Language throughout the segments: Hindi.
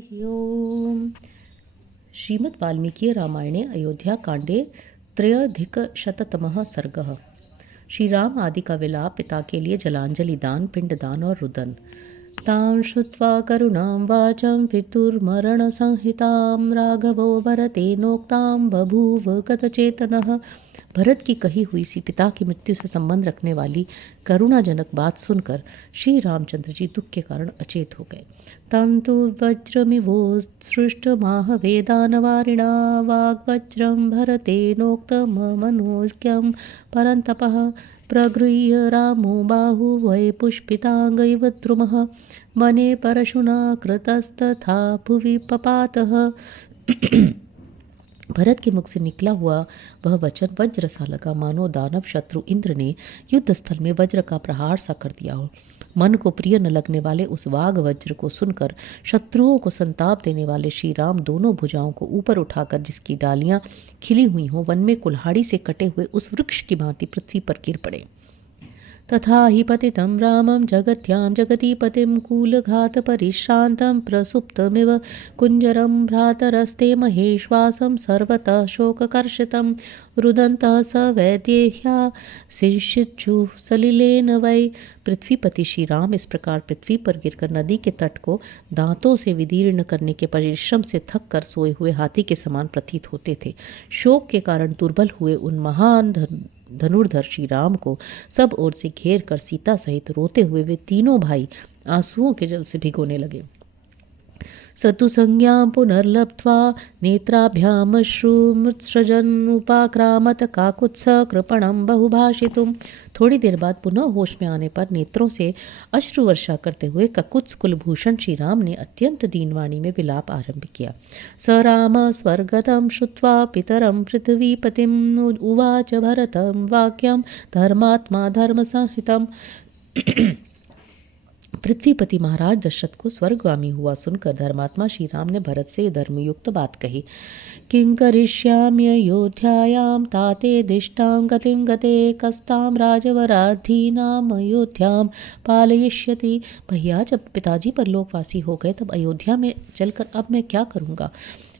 ओम श्रीमद् वाल्मीकि रामायणे अयोध्याकाण्डे त्रयोधिकशततमः सर्गः। श्री राम आदि का विलाप, पिता के लिए जलांजलि दान, पिंडदान और रुदन। तां श्रुत्वा करुणां वाचं पितुर्मरणसंहितां राघवो भरतेनोक्तां बभूव गतचेतनः। भरत की कही हुई सी पिता की मृत्यु से संबंध रखने वाली करुणाजनक बात सुनकर श्री रामचंद्र जी दुख के कारण अचेत हो गए। तंतु वज्रमिवोत्सृष्टमाह वेदानवारिणा वाग्वज्रं भरतेनोक्तममनोज्ञं परन्तपः प्रगृह्य रामो बाहुवै पुष्पितांगैव द्रुमः वने परशुना कृतस्तथा भुवि पपातः। भरत के मुख से निकला हुआ वह वचन वज्र सा लगा, मानो दानव शत्रु इंद्र ने युद्ध स्थल में वज्र का प्रहार सा कर दिया हो। मन को प्रिय न लगने वाले उस वाग वज्र को सुनकर शत्रुओं को संताप देने वाले श्री राम दोनों भुजाओं को ऊपर उठाकर, जिसकी डालियां खिली हुई हों, वन में कुल्हाड़ी से कटे हुए उस वृक्ष की भांति पृथ्वी पर गिर पड़े। तथा हि पतितं रामं जगत्यां जगतीपतिं कूलघातपरिश्रान्तं प्रसुप्तमिव कुञ्जरं भ्रातरस्ते महेश्वासं सर्वतः शोककर्षितं रुदन्तः स वैदेह्या शिशिचुः सलिलेन वै। पृथ्वीपति श्री राम इस प्रकार पृथ्वी पर गिरकर नदी के तट को दांतों से विदीर्ण करने के परिश्रम से थक कर सोए हुए हाथी के समान प्रतीत होते थे। शोक के कारण दुर्बल हुए उन महान धनुर्धर श्री राम को सब ओर से घेर कर सीता सहित रोते हुए वे तीनों भाई आंसुओं के जल से भिगोने लगे। सतु संज्ञां पुनर्लब्ध्वा नेत्राभ्यामश्रुमुत्सृजन् उपाक्रामत काकुत्स कृपणं बहुभाषितुं। थोड़ी देर बाद पुनः होश में आने पर नेत्रों से अश्रु वर्षा करते हुए ककुत्स कुलभूषण श्री राम ने अत्यंत दीनवाणी में विलाप आरंभ किया। स राम स्वर्गतं श्रुत्वा पितरं पृथ्वीपतिम् उवाच भरतं वाक्यं धर्मात्मा धर्मसंहितम्। पृथ्वीपति महाराज दशरथ को स्वर्गगामी हुआ सुनकर धर्मात्मा श्री राम ने भरत से धर्मयुक्त बात कही। किं करिष्याम्ययोध्यायां ताते दिष्टां गतिं गते कस्तां राजवराधीनां अयोध्यां पालयिष्यति। भैया, जब पिताजी परलोकवासी हो गए तब अयोध्या में चलकर अब मैं क्या करूँगा?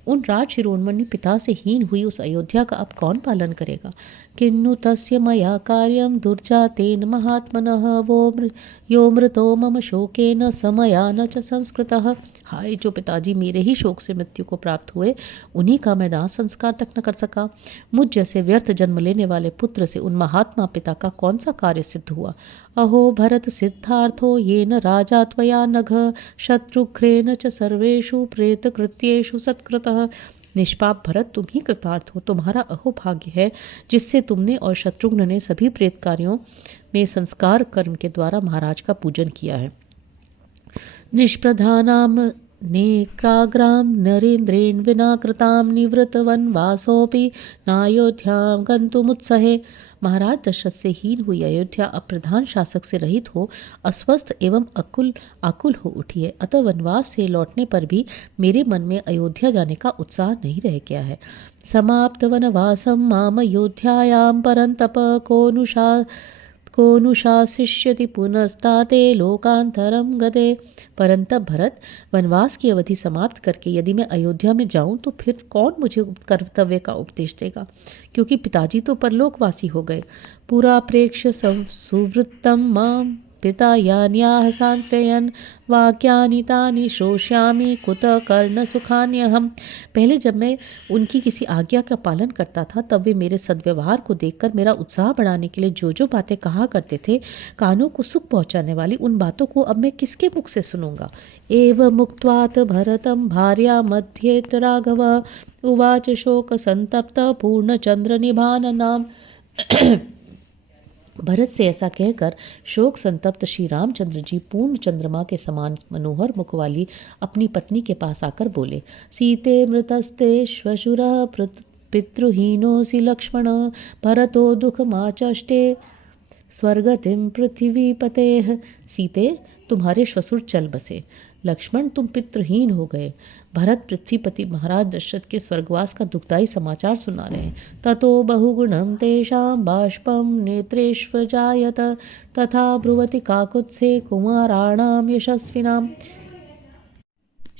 उन राज शिरोमणि पिता से हीन हुई उस अयोध्या का अब कौन पालन करेगा? किन्नु तस्य मया कार्यं दुर्जातेन महात्मनः यो मृतो मम शोकेन समया न च संस्कृतः। हाय, जो पिताजी मेरे ही शोक से मृत्यु को प्राप्त हुए, उन्हीं का मैं दाह संस्कार तक न कर सका। मुझ जैसे व्यर्थ जन्म लेने वाले पुत्र से उन महात्मा पिता का कौन सा कार्य सिद्ध हुआ? अहो भरत सिद्धार्थो येन राजा त्वया नघ शत्रुघ्रेण च सर्वेषु प्रेतकृत्येषु सत्कृतः। निष्पाप भरत, तुम ही कृतार्थ हो। तुम्हारा अहो भाग्य है जिससे तुमने और शत्रुघ्न ने सभी प्रेत कार्यों में संस्कार कर्म के द्वारा महाराज का पूजन किया है। निष्प्रधानाम नेक्राग्रां नरेन्द्रेण विना कृतां निवृतवनवासोऽपि नायोध्यां गन्तुमुत्सहे। महाराज दशरथ से हीन हुई अयोध्या अब प्रधान शासक से रहित हो अस्वस्थ एवं आकुल हो उठी है। अतः वनवास से लौटने पर भी मेरे मन में अयोध्या जाने का उत्साह नहीं रह गया है। समाप्त वनवासं माम अयोध्यायां परन्तप कोनुशासिष्यति पुनस्ताते लोकांतरम गते। परंतप भरत, वनवास की अवधि समाप्त करके यदि मैं अयोध्या में जाऊं तो फिर कौन मुझे कर्तव्य का उपदेश देगा? क्योंकि पिताजी तो परलोकवासी हो गए। पूरा प्रेक्ष्य सुवृत्तम माम पिता यान्याह सांत्वयन् वाक्यानि तानि श्रोष्यामि कुत कर्ण सुखान्यहम्। पहले जब मैं उनकी किसी आज्ञा का पालन करता था तब वे मेरे सद्व्यवहार को देखकर मेरा उत्साह बढ़ाने के लिए जो जो बातें कहा करते थे, कानों को सुख पहुंचाने वाली उन बातों को अब मैं किसके मुख से सुनूंगा? एव मुक्त्वात भरतं भार्या मध्येत राघव उवाच शोक संतप्त पूर्णचंद्र निभाननाम। भरत से ऐसा कहकर शोक संतप्त श्री रामचंद्र जी पूर्ण चंद्रमा के समान मनोहर मुख वाली अपनी पत्नी के पास आकर बोले। सीते मृतस्ते श्वशुरः पितृहीनोऽसि लक्ष्मण भरतो दुःखमाचष्टे स्वर्गतिम पृथ्वीपतेः। सीते, तुम्हारे श्वशुर चल बसे। लक्ष्मण, तुम पितृहीन हो गए। भरत पृथ्वीपति महाराज दशरथ के स्वर्गवास का दुखदायी समाचार सुना रहे हैं। ततो बहुगुणं तेषां बाष्पं नेत्रेष्वजायत तथा ब्रुवति काकुत्से कुमाराणां यशस्विनाम्।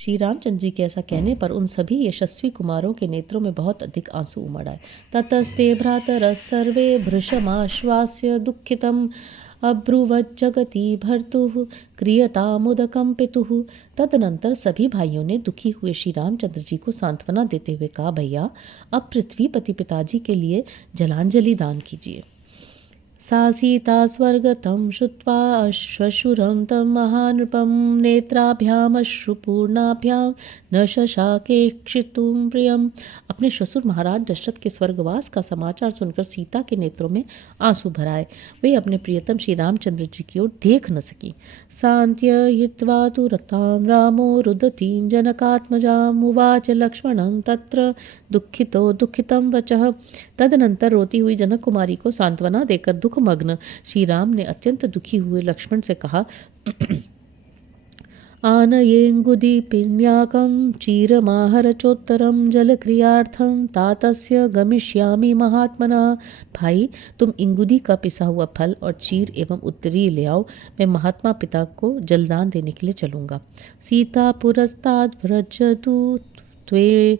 श्री रामचंद्र जी के ऐसा कहने पर उन सभी यशस्वी कुमारों के नेत्रों में बहुत अधिक आंसू उमड़ आए। ततस्ते भ्रातरः सर्वे भृशमाश्वास्य दुःखितम् अब्रुवज्जगति भर्तुः क्रियतामुदकं पितुः। तदनंतर सभी भाइयों ने दुखी हुए श्री रामचंद्र जी को सांत्वना देते हुए कहा, भैया अब पृथ्वीपति पिताजी के लिए जलांजलि दान कीजिए। सा सीता स्वर्गतं श्रुत्वा अश्वशुरं तं महानृपं नेत्राभ्यामश्रुपूर्णाभ्यां न शशाकेक्षितुं प्रियम्। अपने श्वशुर महाराज दशरथ के स्वर्गवास का समाचार सुनकर सीता के नेत्रों में आंसू भर आए। वे अपने प्रियतम श्री रामचंद्र जी की ओर देख न सकी। सांत्ययित्वा तु रतां रामो रुदतीं जनकात्मजाम् उवाच लक्ष्मणं तत्र दुःखितो दुःखितं वचः। तदनंतर रोती हुई जनक कुमारी को सांत्वना देकर दुखमग्न श्री राम ने अत्यंत दुखी हुए लक्ष्मण से कहा, आनयेङ्गुदीपिण्याकं चीरमाहरचोत्तरं जलक्रियार्थं तातस्य गमिष्यामि महात्मनः। भाई तुम इंगुदी का पिसा हुआ फल और चीर एवं उत्तरी ले आओ, मैं महात्मा पिता को जलदान देने के लिए चलूँगा। सीता पुरस्ताद् व्रजतु त्वे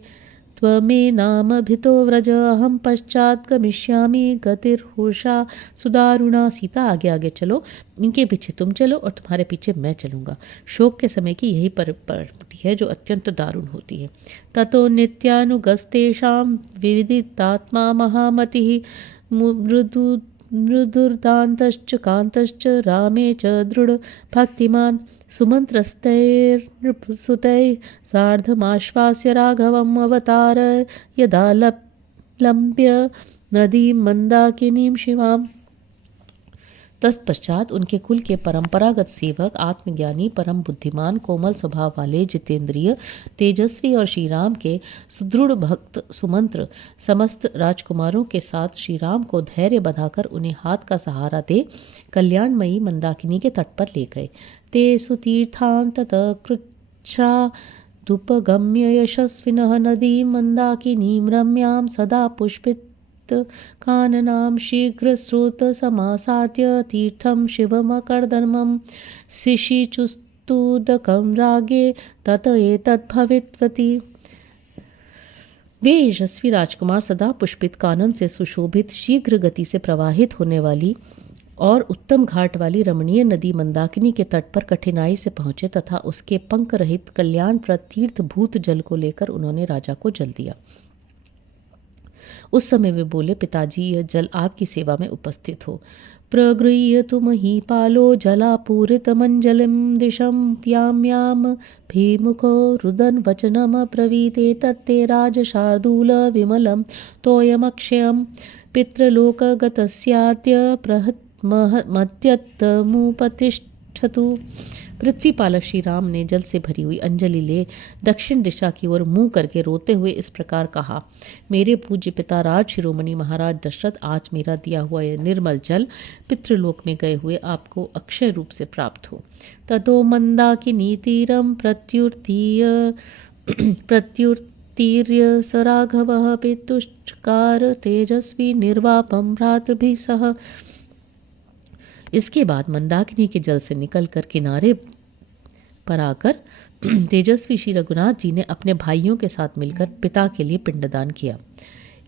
त्वमेनामभितो व्रज अहम पश्चात गमिष्यामि गतिर्हुषा सुदारुणा। सीता आगे आगे चलो, इनके पीछे तुम चलो और तुम्हारे पीछे मैं चलूँगा। शोक के समय की यही परिपाटी है जो अत्यंत दारुण होती है। ततो नित्यानुगस्तेषां विविदितात्मा महामतिः मृदुर्दान्तश्च कान्तश्च रामे च दृढ़ भक्तिमान् सुमन्त्रस्तैर्नृपसुतैः सार्धमाश्वास्य राघवम् अवतार यदा लम्ब्य नदीं मंदाकिनीं शिवाम्। तत्पश्चात उनके कुल के परंपरागत सेवक, आत्मज्ञानी, परम बुद्धिमान, कोमल स्वभाव वाले, जितेंद्रिय, तेजस्वी और श्री राम के सुदृढ़ भक्त सुमंत्र समस्त राजकुमारों के साथ श्री राम को धैर्य बधाकर उन्हें हाथ का सहारा दे कल्याणमयी मंदाकिनी के तट पर ले गए। ते सुतीर्थान् ततः कृच्छ्रादुपगम्य यशस्विनः नदीं मंदाकिनीं रम्यां सदा पुष्पित काननां शीघ्रस्रोतसमासाद्य तीर्थं शिवमकर्दमं शिशिचुस्तुदकं रागे तत एतद्भवित्वति। वे यशस्वी राजकुमार सदा पुष्पित कानन से सुशोभित शीघ्र गति से प्रवाहित होने वाली और उत्तम घाट वाली रमणीय नदी मंदाकिनी के तट पर कठिनाई से पहुंचे तथा उसके पंख रहित कल्याणप्रद तीर्थ भूत जल को लेकर उन्होंने राजा को जल दिया। उस समय वे बोले, पिताजी यह जल आपकी सेवा में उपस्थित हो। प्रगृह्यतु महीपालो जलापूरितमञ्जलिं दिशं याम्याम भीमुखो रुदन् वचनमब्रवीते तत्ते राजशार्दूल विमलं तोयमक्षयं पितृलोकगतस्याद्य मत्यत्तमुपतिष्ठतु। पृथ्वी पालक श्री राम ने जल से भरी हुई अंजलि ले दक्षिण दिशा की ओर मुंह करके रोते हुए इस प्रकार कहा, मेरे पूज्य पिता राज शिरोमणि महाराज दशरथ, आज मेरा दिया हुआ यह निर्मल जल पितृलोक में गए हुए आपको अक्षय रूप से प्राप्त हो। ततो मंदाकिनी तीरम प्रत्युत्तीर्य स राघवः पितुष्कार तेजस्वी निर्वापम भ्रातृभिः सह। इसके बाद मंदाकिनी के जल से निकलकर किनारे पर आकर तेजस्वी श्री रघुनाथ जी ने अपने भाइयों के साथ मिलकर पिता के लिए पिंडदान किया।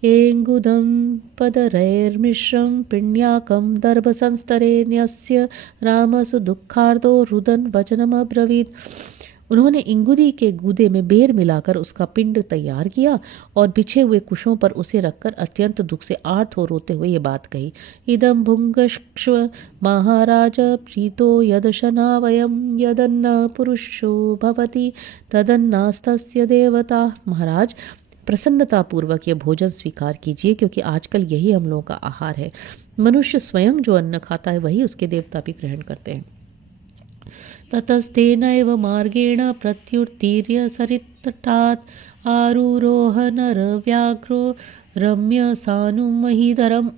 एंगुदम पदरैर्मिश्रं पिण्याकं दर्भसंस्तरे न्यस्य रामसु दुःखार्तो रुदन वचनमब्रवीत्। उन्होंने इंगुदी के गूदे में बेर मिलाकर उसका पिंड तैयार किया और बिछे हुए कुशों पर उसे रखकर अत्यंत दुख से आर्त हो रोते हुए ये बात कही, इदं भुङ्क्ष्व महाराज प्रीतो यदशना वयं यदन्न पुरुषो भवति तदन्नास्तस्य देवता। महाराज प्रसन्नतापूर्वक यह भोजन स्वीकार कीजिए, क्योंकि आजकल यही हम लोगों का आहार है। मनुष्य स्वयं जो अन्न खाता है वही उसके देवता भी ग्रहण करते हैं। ततस्तेनैव मार्गेण प्रत्युत्तीर्य सरित्तटात् आरुरोह नरव्याघ्रो रम्य सानुं महीधरम्।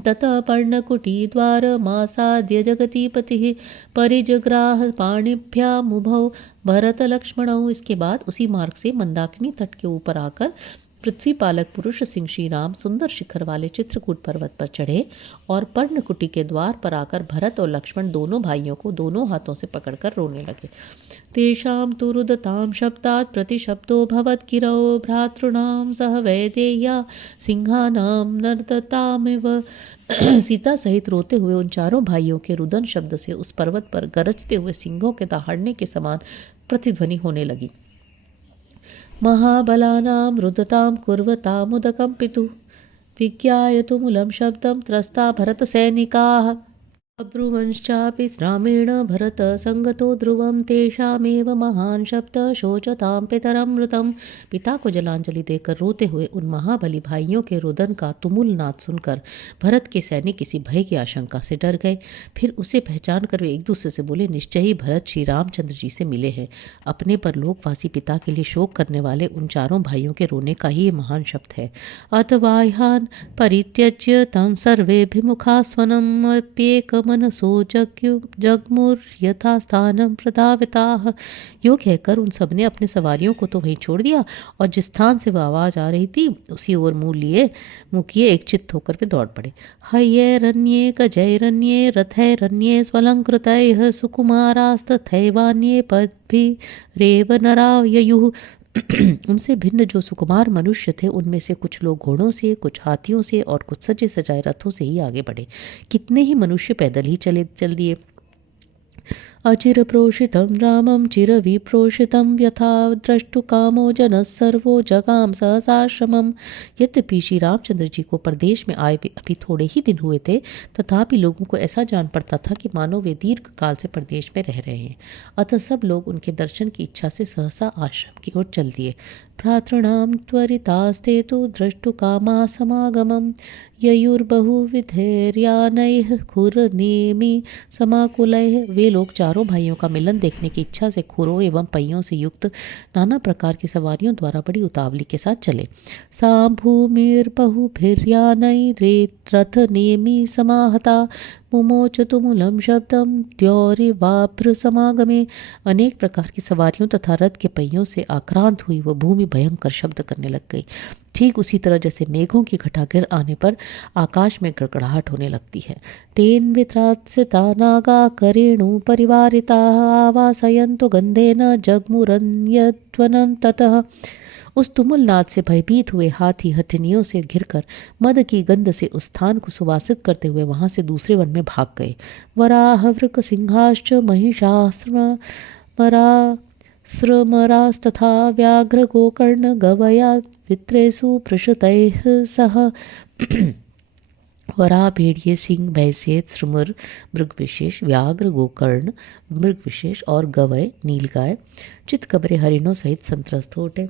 ततः पर्णकुटीद्वारमासाद्य जगतीपतिः परिजग्राह पाणिभ्यामुभौ भरत लक्ष्मणौ। इसके बाद उसी मार्ग से मंदाकिनी तट के ऊपर आकर पृथ्वी पालक पुरुष सिंह श्री राम सुंदर शिखर वाले चित्रकूट पर्वत पर चढ़े और पर्णकुटी के द्वार पर आकर भरत और लक्ष्मण दोनों भाइयों को दोनों हाथों से पकड़कर रोने लगे। तेषां तु रुदतां शब्दात् प्रतिशब्दो भवद्गिरौ भ्रातॄणां सह वैदेह्या सिंहानां नर्दतामिव। सीता सहित रोते हुए उन चारों भाइयों के रुदन शब्द से उस पर्वत पर गरजते हुए सिंहों के दहाड़ने के समान प्रतिध्वनि होने लगी। महाबलानां रुदतां कुर्वतामुदकं पितुः विज्ञायतु मूलं शब्दं त्रस्ता भरतसैनिकाः। अब्रुवंश्चापि रामेण भरत संगतो ध्रुवं तेषामेव महान शब्द शोचतां पितरमृतम। पिता को जलांजलि देकर रोते हुए उन महाबली भाइयों के रुदन का तुमुल नाद सुनकर भरत के सैनिक किसी भय की आशंका से डर गए। फिर उसे पहचान कर वे एक दूसरे से बोले, निश्चय ही भरत श्री रामचंद्र जी से मिले हैं। अपने पर लोकवासी पिता के लिए शोक करने वाले उन चारों भाइयों के रोने का ही ये महान शब्द है। अथवाह्यान परित्यज्य तम सर्वेभिमुखास्वनम अप्येक मनसो जगमुर्यथास्थानं प्रधाविताः। यो कहकर उन सब ने अपने सवारियों को तो वहीं छोड़ दिया और जिस स्थान से वह आवाज आ रही थी उसी ओर मुँह किए एक चित्त होकर वे दौड़ पड़े। हयैरण्ये गजैरण्ये रथैरण्ये स्वलंकृतैः सुकुमारास्तथैवान्ये पद्भिरेव नरा ययुः। उनसे भिन्न जो सुकुमार मनुष्य थे उनमें से कुछ लोग घोड़ों से, कुछ हाथियों से और कुछ सजे सजाए रथों से ही आगे बढ़े। कितने ही मनुष्य पैदल ही चल दिए। अचिर प्रोषितं रामं चिरविप्रोषितं यथा द्रष्टुकामो जनः सर्वो जगाम सहसाश्रमम्। यद्यपि श्री रामचंद्र जी को प्रदेश में आए अभी थोड़े ही दिन हुए थे, तथापि लोगों को ऐसा जान पड़ता था कि मानो वे दीर्घ काल से प्रदेश में रह रहे हैं। अतः सब लोग उनके दर्शन की इच्छा से सहसा आश्रम की ओर चल दिए। भ्रातॄणां त्वरितास्ते तु द्रष्टुकामाः समागमम् ययुर्बहुविधैर्यानैः खुरनेमि समाकुलैः। वे लोग चारों भाइयों का मिलन देखने की इच्छा से खुरों एवं पहियों से युक्त नाना प्रकार की सवारियों द्वारा बड़ी उतावली के साथ चले। सा भूमिर्बहुभिर्यानैरेत्रथनेमि समाहता मुमोचतु मूलम शब्दम द्यौरिवाभ्र समागमे। अनेक प्रकार की सवारियों तथा रथ के पहियों से आक्रांत हुई वह भूमि भयंकर शब्द करने लग गई, ठीक उसी तरह जैसे मेघों की घटा गिर आने पर आकाश में गड़गड़ाहट होने लगती है। तेन वित्रात्सिता नागा करेणु परिवारिता आवासयन्तु गंधेन जगमुरन्यध्वनं ततः। उस तुमुल नाद से भयभीत हुए हाथी हथिनियों से घिरकर मद की गंध से उस स्थान को सुवासित करते हुए वहां से दूसरे वन में भाग गए। वराह वृक सिंहाश्च महिषास्त्रमरास्तथा व्याघ्र गोकर्ण गवया वित्रेषु पृषतैः सह। वराह, भेड़िए, सिंह, भैंसे, श्रुमर मृगविशेष, व्याघ्र, गोकर्ण मृगविशेष और गवय नीलगाय चितकबरे हरिणों सहित संत्रस्त हो उठे।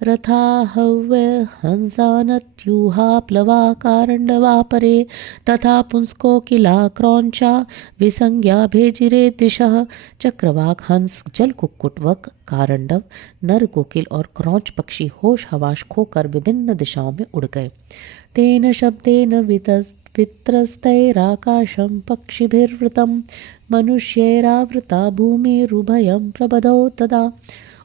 रथा हव्य हंसानत्यूहा प्लवा कारण्डवा परे तथा पुंस्को किला क्रौंचा विसंज्ञा भेजिरे दिशः। चक्रवाक, हंस, जल कुक्कुट, वक, कारंडव, नर कोकिल और क्रौंच पक्षी होश हवाश खोकर विभिन्न दिशाओं में उड़ गए। तेन शब्देन वित्रस्तैराकाशं पक्षिभिर्वृतं मनुष्यैरावृता भूमिरुभयं प्रबदौ तदा।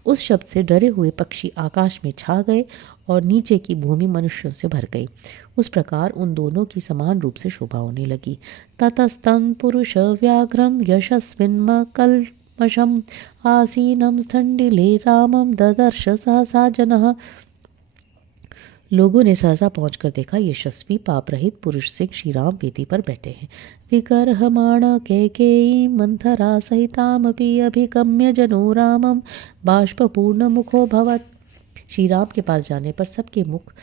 उस शब्द से डरे हुए पक्षी आकाश में छा गए और नीचे की भूमि मनुष्यों से भर गई। उस प्रकार उन दोनों की समान रूप से शोभा होने लगी। ततस्तं पुरुष व्याघ्रं यशस्विन्मकल्मषम् आसीनं स्थण्डिले रामं ददर्श सहसा जनः। लोगों ने सहसा पहुंचकर देखा यशस्वी पाप रहित पुरुष सिंह श्री राम वेदी पर बैठे हैं। विगर्हमाण कैकेयी मंथरा सहितामपि अभिगम्य जनो रामं बाष्पपूर्ण मुखो भवत्। श्री राम के पास जाने पर सबके मुख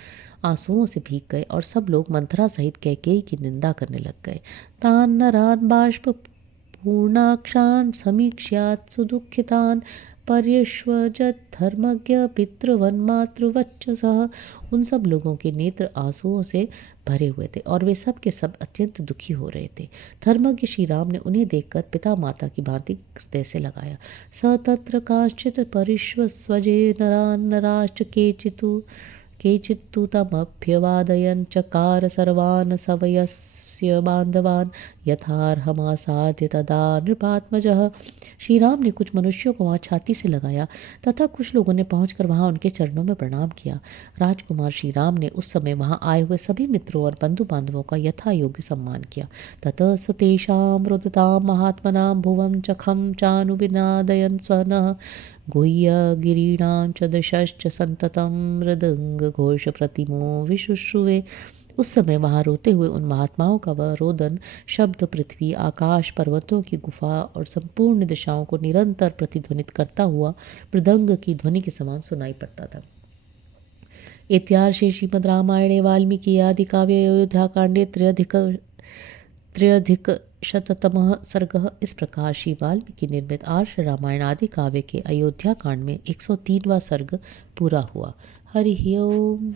आंसुओं से भीग गए और सब लोग मंथरा सहित कैकेयी की निंदा करने लग गए। तान नरान बाष्प पूर्णाक्षान समीक्ष्यात् सुदुःखितान पर्यश्वजत धर्मज्ञ पितृवन्मातृवच्चसः। उन सब लोगों के नेत्र आंसुओं से भरे हुए थे और वे सब के सब अत्यंत दुखी हो रहे थे। धर्मज्ञ श्री राम ने उन्हें देखकर पिता माता की भांति हृदय से लगाया। स तत्र कांश्चित् परिष्वस्वजे नराश्च केचित्तु तमभ्यवादयन् चकार सर्वान् स्वस्य बांधवान् यथार्हमासाद्य तदा नृपात्मजः। श्री राम ने कुछ मनुष्यों को वहां छाती से लगाया तथा कुछ लोगों ने पहुंचकर वहां उनके चरणों में प्रणाम किया। राजकुमार श्री राम ने उस समय वहां आए हुए सभी मित्रों और बंधु बांधवों का यथा योग्य सम्मान किया। ततः स तेषां रुदतां महात्मनां भुवं चखं चानुविनादयन् स्वनः गुह्य गिरीणां च दशश्च संततं मृदंगघोषप्रतिमो विशुश्रुवे। उस समय वहां रोते हुए उन महात्माओं का वह रोदन शब्द पृथ्वी, आकाश, पर्वतों की गुफा और संपूर्ण दिशाओं को निरंतर प्रतिध्वनित करता हुआ मृदंग की ध्वनि के समान सुनाई पड़ता था। इत्यार्षे श्रीमद् रामायणे वाल्मीकि आदि काव्ये अयोध्याकांडे त्रयधिकशततमः सर्गः। इस प्रकार श्री वाल्मीकि निर्मित आर्ष रामायण आदि काव्य के अयोध्या कांड में 103वां सर्ग पूरा हुआ। हरि ओम।